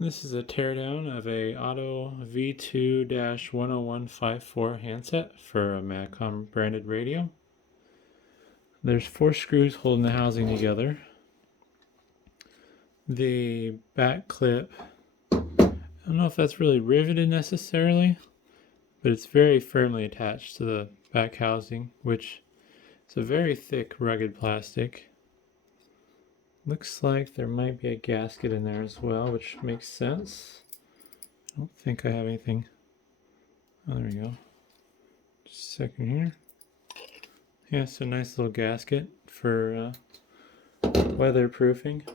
This is a teardown of a Otto V2-10154 handset for a Macom branded radio. There's 4 screws holding the housing together. The back clip, I don't know if that's really riveted necessarily, but it's very firmly attached to the back housing, which is a very thick, rugged plastic. Looks like there might be a gasket in there as well, which makes sense. I don't think I have anything. Oh, there we go. Just a second here. Yeah, so nice little gasket for weatherproofing.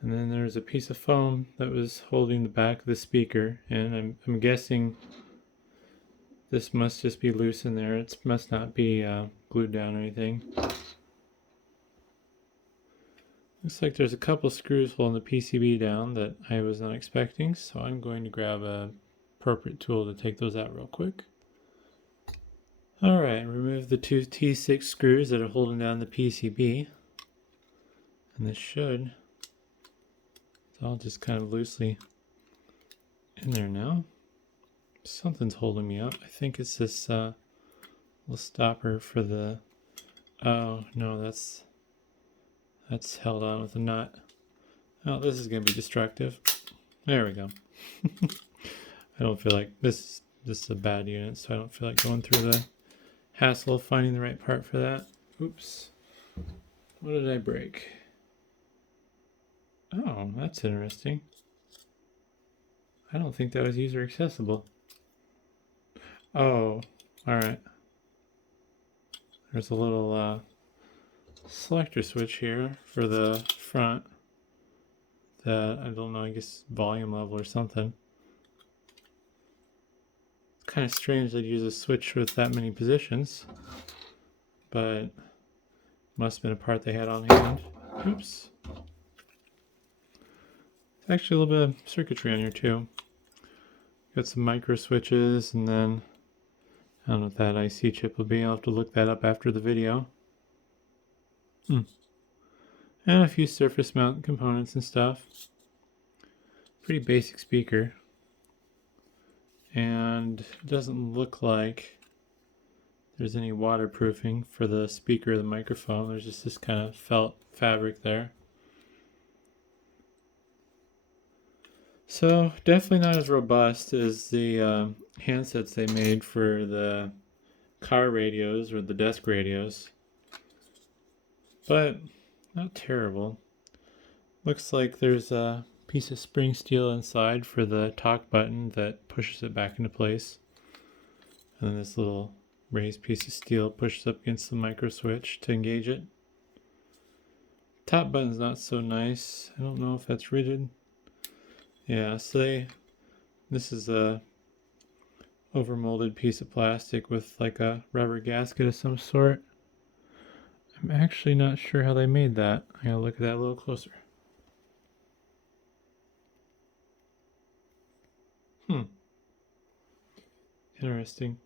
And then there's a piece of foam that was holding the back of the speaker, and I'm guessing this must just be loose in there. It must not be glued down or anything. Looks like there's a couple screws holding the PCB down that I was not expecting, so I'm going to grab a appropriate tool to take those out real quick. Alright, remove the 2 T6 screws that are holding down the PCB. And this should, it's all just kind of loosely in there now. Something's holding me up. I think it's this little stopper for the, oh no, that's held on with a nut. Oh, this is going to be destructive. There we go. I don't feel like this is a bad unit, so I don't feel like going through the hassle of finding the right part for that. Oops. What did I break? Oh, that's interesting. I don't think that was user accessible. Oh, alright. There's a little selector switch here for the front that, I don't know, I guess volume level or something. It's kind of strange they'd use a switch with that many positions, but must have been a part they had on hand. Oops. Actually, a little bit of circuitry on here too. Got some micro switches, and then I don't know what that IC chip will be. I'll have to look that up after the video. And a few surface mount components and stuff. Pretty basic speaker. And it doesn't look like there's any waterproofing for the speaker or the microphone. There's just this kind of felt fabric there. So definitely not as robust as the handsets they made for the car radios or the desk radios, but not terrible. Looks like there's a piece of spring steel inside for the talk button that pushes it back into place, and then this little raised piece of steel pushes up against the micro switch to engage it. Top button's not so nice. I don't know if that's rigid. Yeah, so this is a overmolded piece of plastic with like a rubber gasket of some sort. I'm actually not sure how they made that. I gotta look at that a little closer. Interesting.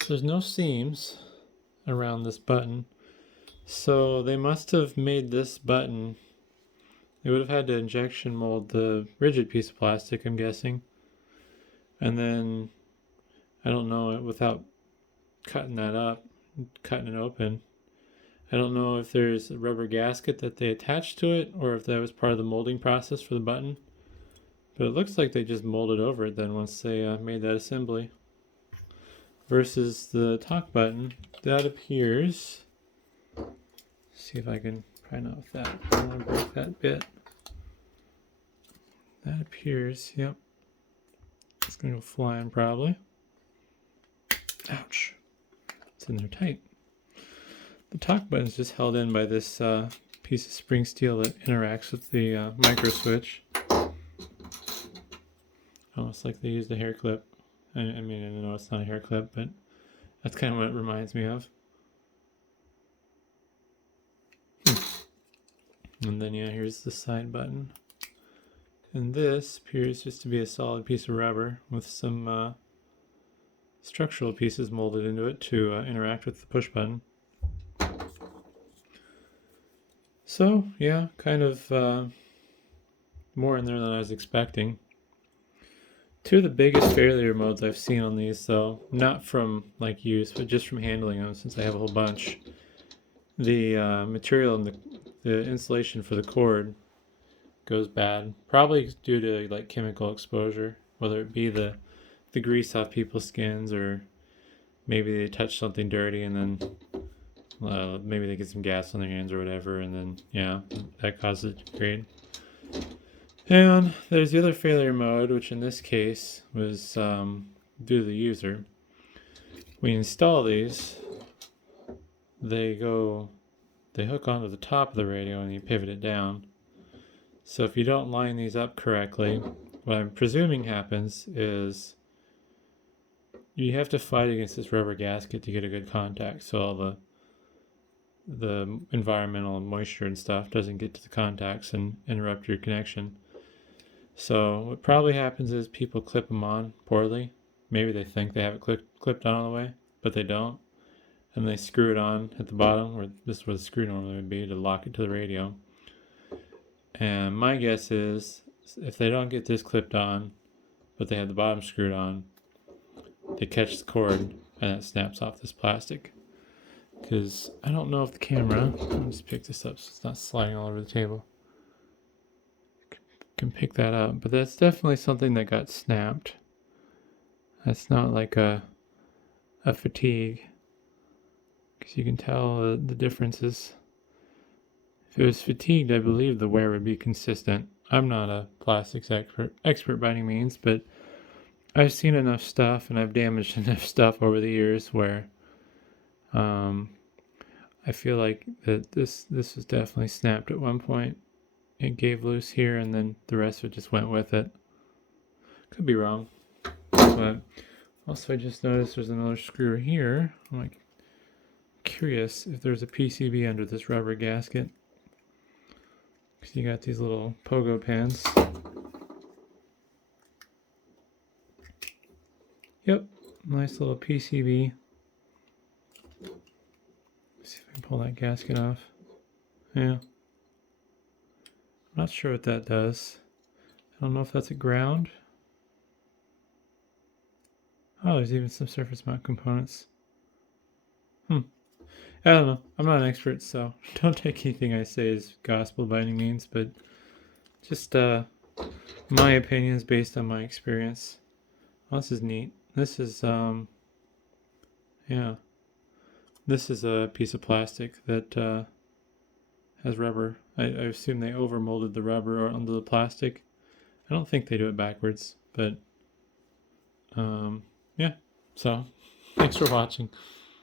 So there's no seams around this button. So they must have made this button. They would have had to injection mold the rigid piece of plastic, I'm guessing. And then, I don't know, without cutting that up, cutting it open, I don't know if there's a rubber gasket that they attached to it or if that was part of the molding process for the button. But it looks like they just molded over it then once they made that assembly. Versus the talk button, that appears, see if I can, probably not with that, I don't want to break that bit. That appears, yep, it's going to go flying probably. Ouch, it's in there tight. The talk button is just held in by this piece of spring steel that interacts with the micro switch. Almost like they used a hair clip. I mean, I know it's not a hair clip, but that's kind of what it reminds me of. And then, yeah, here's the side button. And this appears just to be a solid piece of rubber with some structural pieces molded into it to interact with the push button. So yeah, kind of more in there than I was expecting. Two of the biggest failure modes I've seen on these, though, not from like use, but just from handling them, since I have a whole bunch. The material and the insulation for the cord goes bad, probably due to like chemical exposure, whether it be the grease off people's skins, or maybe they touch something dirty and then maybe they get some gas on their hands or whatever, and then yeah, that causes it to degrade. And there's the other failure mode, which in this case was due to the user. We install these, they hook onto the top of the radio and you pivot it down. So if you don't line these up correctly, what I'm presuming happens is you have to fight against this rubber gasket to get a good contact, so all the environmental moisture and stuff doesn't get to the contacts and interrupt your connection. So what probably happens is people clip them on poorly. Maybe they think they have it clipped on all the way, but they don't. And they screw it on at the bottom, where this is where the screw normally would be, to lock it to the radio. And my guess is, if they don't get this clipped on, but they have the bottom screwed on, they catch the cord and it snaps off this plastic. Because I don't know if the camera, let me just pick this up so it's not sliding all over the table, can pick that up, but that's definitely something that got snapped. That's not like a fatigue, because you can tell the differences. If it was fatigued, I believe the wear would be consistent. I'm not a plastics expert by any means, but I've seen enough stuff and I've damaged enough stuff over the years where I feel like that this was definitely snapped at one point. It gave loose here and then the rest of it just went with it. Could be wrong. But also I just noticed there's another screw here. I'm like curious if there's a PCB under this rubber gasket. Because you got these little pogo pins. Yep, nice little PCB. Let's see if I can pull that gasket off. Yeah. I'm not sure what that does. I don't know if that's a ground. Oh, there's even some surface mount components. I don't know. I'm not an expert, so don't take anything I say as gospel by any means, but just my opinions based on my experience. Oh, this is neat. This is yeah. This is a piece of plastic that has rubber. I assume they overmolded the rubber onto the plastic. I don't think they do it backwards, but yeah. So, thanks for watching.